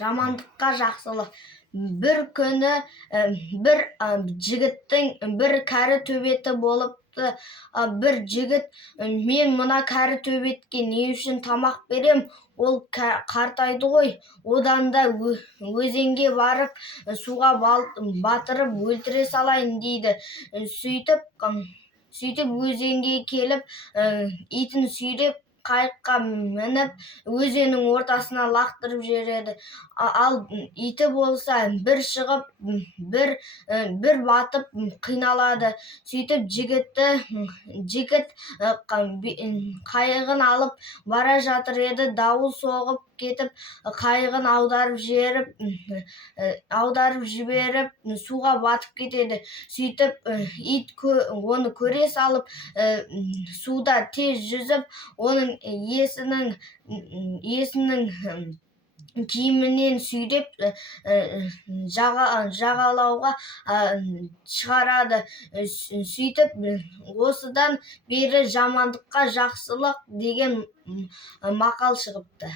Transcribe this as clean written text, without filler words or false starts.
жамандыққа жақсылық. Bir күні bir жігіттің бір кәрі төбеті болыпты. Bir жігіт, мен мына кәрі төбетке не үшін тамақ берем? Ол қартайды ғой, одан да өзенге барып, суға батырып өлтіре салайын дейді. Сөйтіп өзенге келіп, итін сүйреп, қайыққа мініп, өзеннің ортасына лақтырып жібереді. Ал иті болса, бір шығып, бір батып қиналады. Сөйтіп жігіт қайығын алып бара жатыр еді, дауыл соғып кетіп, қайығын аударып жіберіп, суға батып кетеді. Сөйтіп ит оны көре салып, суда тез жүзіп, оның иесінің киімінен сүйреп жағалауға шығарады. Сөйтіп, осыдан бері жамандыққа жақсылық деген мақал шығыпты.